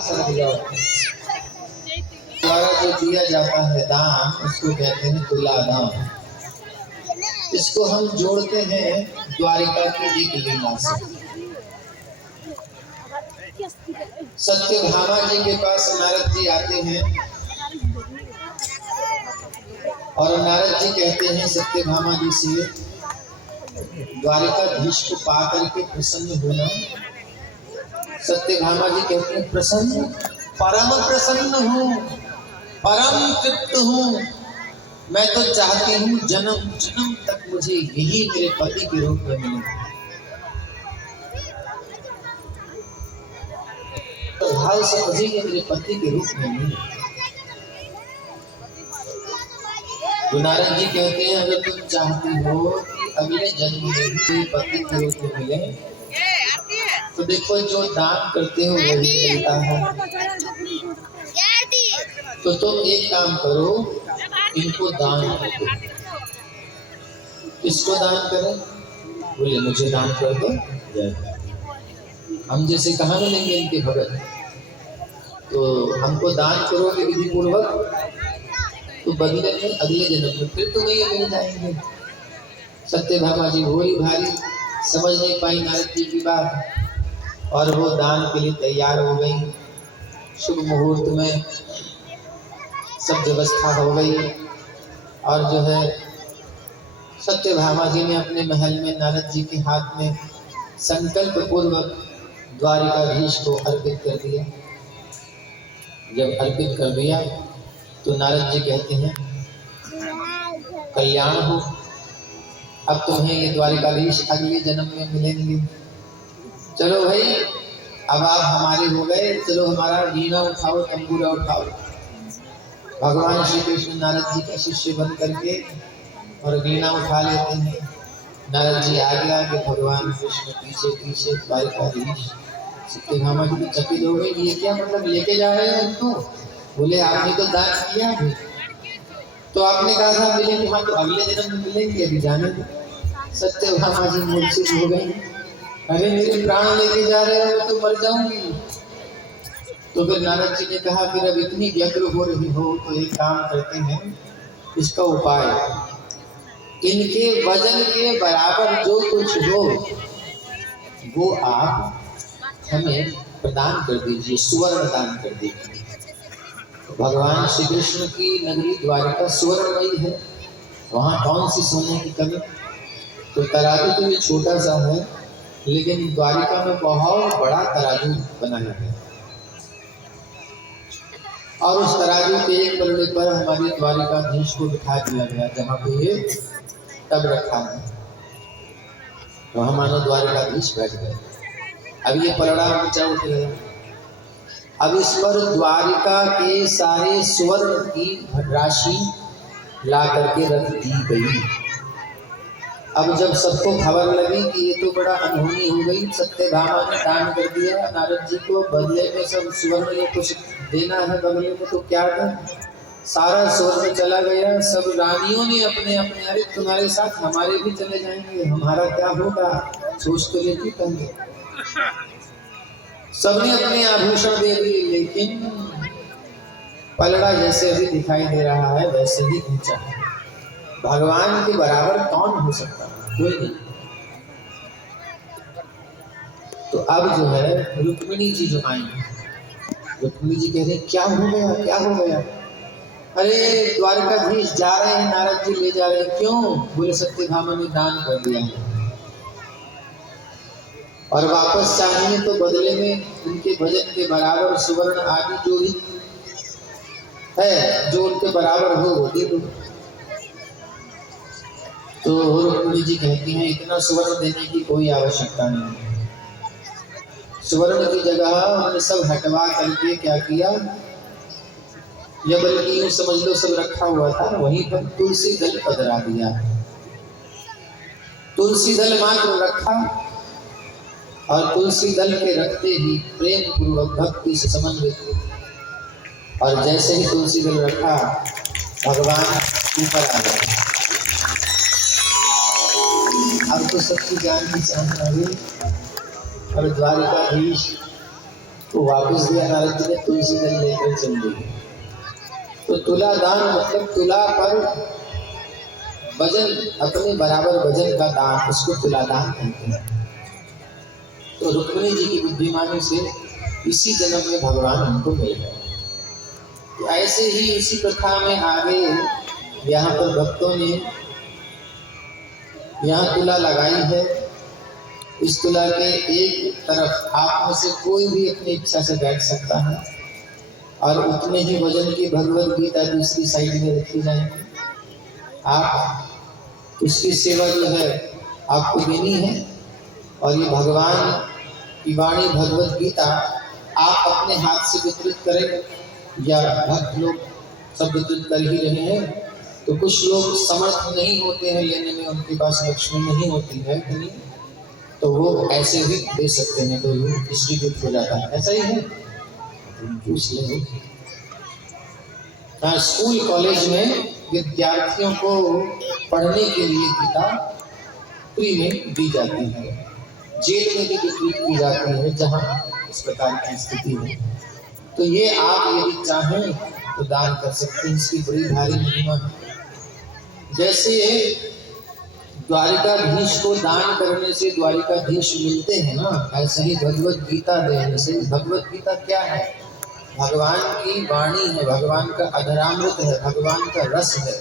Sir दिया द्वारा जो दिया जाता है दान, उसको कहते हैं तुला दान। इसको हम जोड़ते हैं द्वारिका की एक लीला से। सत्यभामा जी के पास नारद जी आते हैं और नारद जी कहते हैं सत्यभामा जी से, द्वारिकाधीश को पा करके प्रसन्न होना। सत्यभामा जी कहते हैं प्रसन्न, परम प्रसन्न हूँ, परम तृप्त हूँ। मैं तो चाहती हूँ जन्म जन्म तक मुझे यही मेरे पति के रूप में मिले। तो भाव से मुझे ये मेरे पति के रूप में मिले। तो नारद जी कहते हैं अगर तुम चाहती हो कि अगले जन्म में भी पति के रूप में मिले, तो देखो जो दान करते हो वही मिलता है। तो तुम एक काम करो, इनको दान करो। किसको दान करें? बोले मुझे दान कर दो। हम जैसे कहाँ मिलेंगे इनके भगत? तो हमको दान करोगे विधि पूर्वक, तो बदले में अगले जन्म में फिर तुम्हें ये मिल जाएंगे। सत्यभामा जी भोरी भारी समझ नहीं पाई नारद जी की बात और वो दान के लिए तैयार हो गई। शुभ मुहूर्त में सब व्यवस्था हो गई और जो है सत्यभामा जी ने अपने महल में नारद जी के हाथ में संकल्प पूर्वक द्वारिकाधीश को अर्पित कर दिया। जब अर्पित कर दिया तो नारद जी कहते हैं कल्याण हो, अब तुम्हें ये द्वारिकाधीश अगले जन्म में मिलेंगे। चलो भाई, अब आप हमारे हो गए, चलो हमारा वीणा उठाओ, तंबूरा उठाओ। भगवान श्री कृष्ण नारद जी का शिष्य बन करके और वीणा उठा लेते हैं। नारद जी आगे आगे, भगवान कृष्ण पीछे पीछे। द्वारिकाधीश सत्यभामा जी तो चकित हो गई, ये क्या मतलब लेके जा रहे हैं उनको? बोले आपने तो दान किया भी, तो आपने कहा था मिलेंगे, हाँ तो अगले जन्म में मिलेंगे, अभी जाने दो। सत्यभामा जी मूर्छित हो गई, अरे मेरे प्राण लेके जा रहे हो, मैं तो मर जाऊंगी। तो फिर नारद जी ने कहा फिर अब इतनी व्यग्र हो रही हो तो एक काम करते हैं, इसका उपाय इनके वजन के बराबर जो कुछ हो वो आप हमें प्रदान कर दीजिए, सुवर्ण दान कर दीजिए। भगवान श्री कृष्ण की नगरी द्वारिका सुवर्णमयी है, वहाँ कौन सी सोने की कमी। तो तराजू तो ये छोटा सा है, लेकिन द्वारिका में बहुत बड़ा तराजू बनाया है और उस तराजू के एक पलड़े पर हमारे द्वारिकाधीश को बिठा दिया गया, जहाँ पे ये तब रखा है। तो हमारा द्वारिकाधीश बैठ गए। अब ये पलड़ा ऊंचा उठ गया, अब इस पर द्वारिका के सारे स्वर्ण की राशि ला करके रख दी गई। अब जब सबको खबर लगी कि ये तो बड़ा अनहोनी हो गई, सत्यभामा ने दान कर दिया नारद जी को, बदले में सब स्वर्ण ये कुछ देना है बदले में, तो क्या कर सारा स्वर्ण चला गया। सब रानियों ने अपने अपने, अरे तुम्हारे साथ हमारे भी चले जाएंगे, हमारा क्या होगा, सोच तो लेती पहले। सबने अपने आभूषण दे दिए, लेकिन पलड़ा जैसे अभी दिखाई दे रहा है वैसे ही ऊंचा है। भगवान के बराबर कौन हो सकता है? कोई नहीं। तो अब जो है रुक्मिणी जी जो आई, रुक्मिणी जी कह रहे क्या हो गया, क्या हो गया? अरे द्वारिकाधीश जा रहे हैं, नारद जी ले जा रहे हैं। क्यों? बोले सत्यभामा ने दान कर दिया है और वापस चाहिए तो बदले में उनके भजन के बराबर सुवर्ण आदि जो भी है, जो उनके बराबर हो वो दे दो। तो रुक्मिणी जी कहती हैं इतना सुवर्ण देने की कोई आवश्यकता नहीं। सुवर्ण की जगह उन्होंने सब हटवा करके क्या किया, या बल्कि यूं समझ लो सब रखा हुआ था, वहीं पर तुलसी दल पधरा दिया। तुलसी दल मात्र रखा और तुलसी दल के रखते ही प्रेम पूर्वक भक्ति से समन्वित, और जैसे ही तुलसी दल रखा भगवान ऊपर आ गए। अब तो सबकी जान की चाहना हुई और द्वारिकाधीश तो वापस दिया नारद जी ने, तुलसी दल लेकर चल दी। तो तुला दान मतलब तुला पर वजन, अपने बराबर वजन का दान, उसको तुला दान कहते हैं। तो रुक्मिणी जी की बुद्धिमानी से इसी जन्म में भगवान हमको मिल गए। तो ऐसे ही इसी प्रथा में आगे यहाँ पर भक्तों ने यहाँ तुला लगाई है। इस तुला के एक तरफ आप में से कोई भी अपनी इच्छा से बैठ सकता है और उतने ही वजन की भगवत गीता दूसरी साइड में रखी जाएगी। आप उसकी सेवा जो है आपको देनी है और ये भगवान की वाणी भगवत गीता आप अपने हाथ से वितरित करें या भक्त लोग सब वितरित कर ही रहे हैं। तो कुछ लोग समर्थ नहीं होते हैं लेने में, उनके पास लक्ष्मी नहीं होती है इतनी, तो वो ऐसे भी दे सकते हैं, तो डिस्ट्रीब्यूट हो जाता है। ऐसा ही है, पूछ लेंगे। हाँ, स्कूल कॉलेज में विद्यार्थियों को पढ़ने के लिए गीता फ्री में दी जाती है। जेल में भी वितरित की जाती है जहाँ इस प्रकार की स्थिति है। तो ये आप यदि चाहें तो दान कर सकते हैं, इसकी बड़ी भारी महिमा है। जैसे द्वारिकाधीश को दान करने से द्वारिकाधीश मिलते हैं ना, ऐसे ही भगवत गीता देने से। भगवत गीता क्या है? भगवान की वाणी है, भगवान का अधरामृत है, भगवान का रस है।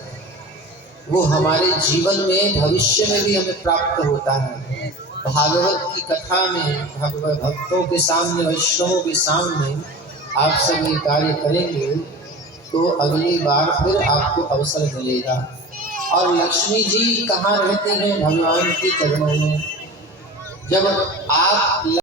वो हमारे जीवन में भविष्य में भी हमें प्राप्त होता है। भागवत की कथा में भगवत भक्तों के सामने, वैष्णवों के सामने आप सब ये कार्य करेंगे तो अगली बार फिर आपको अवसर मिलेगा। और लक्ष्मी जी कहाँ रहती हैं? भगवान के चरणों में। जब आप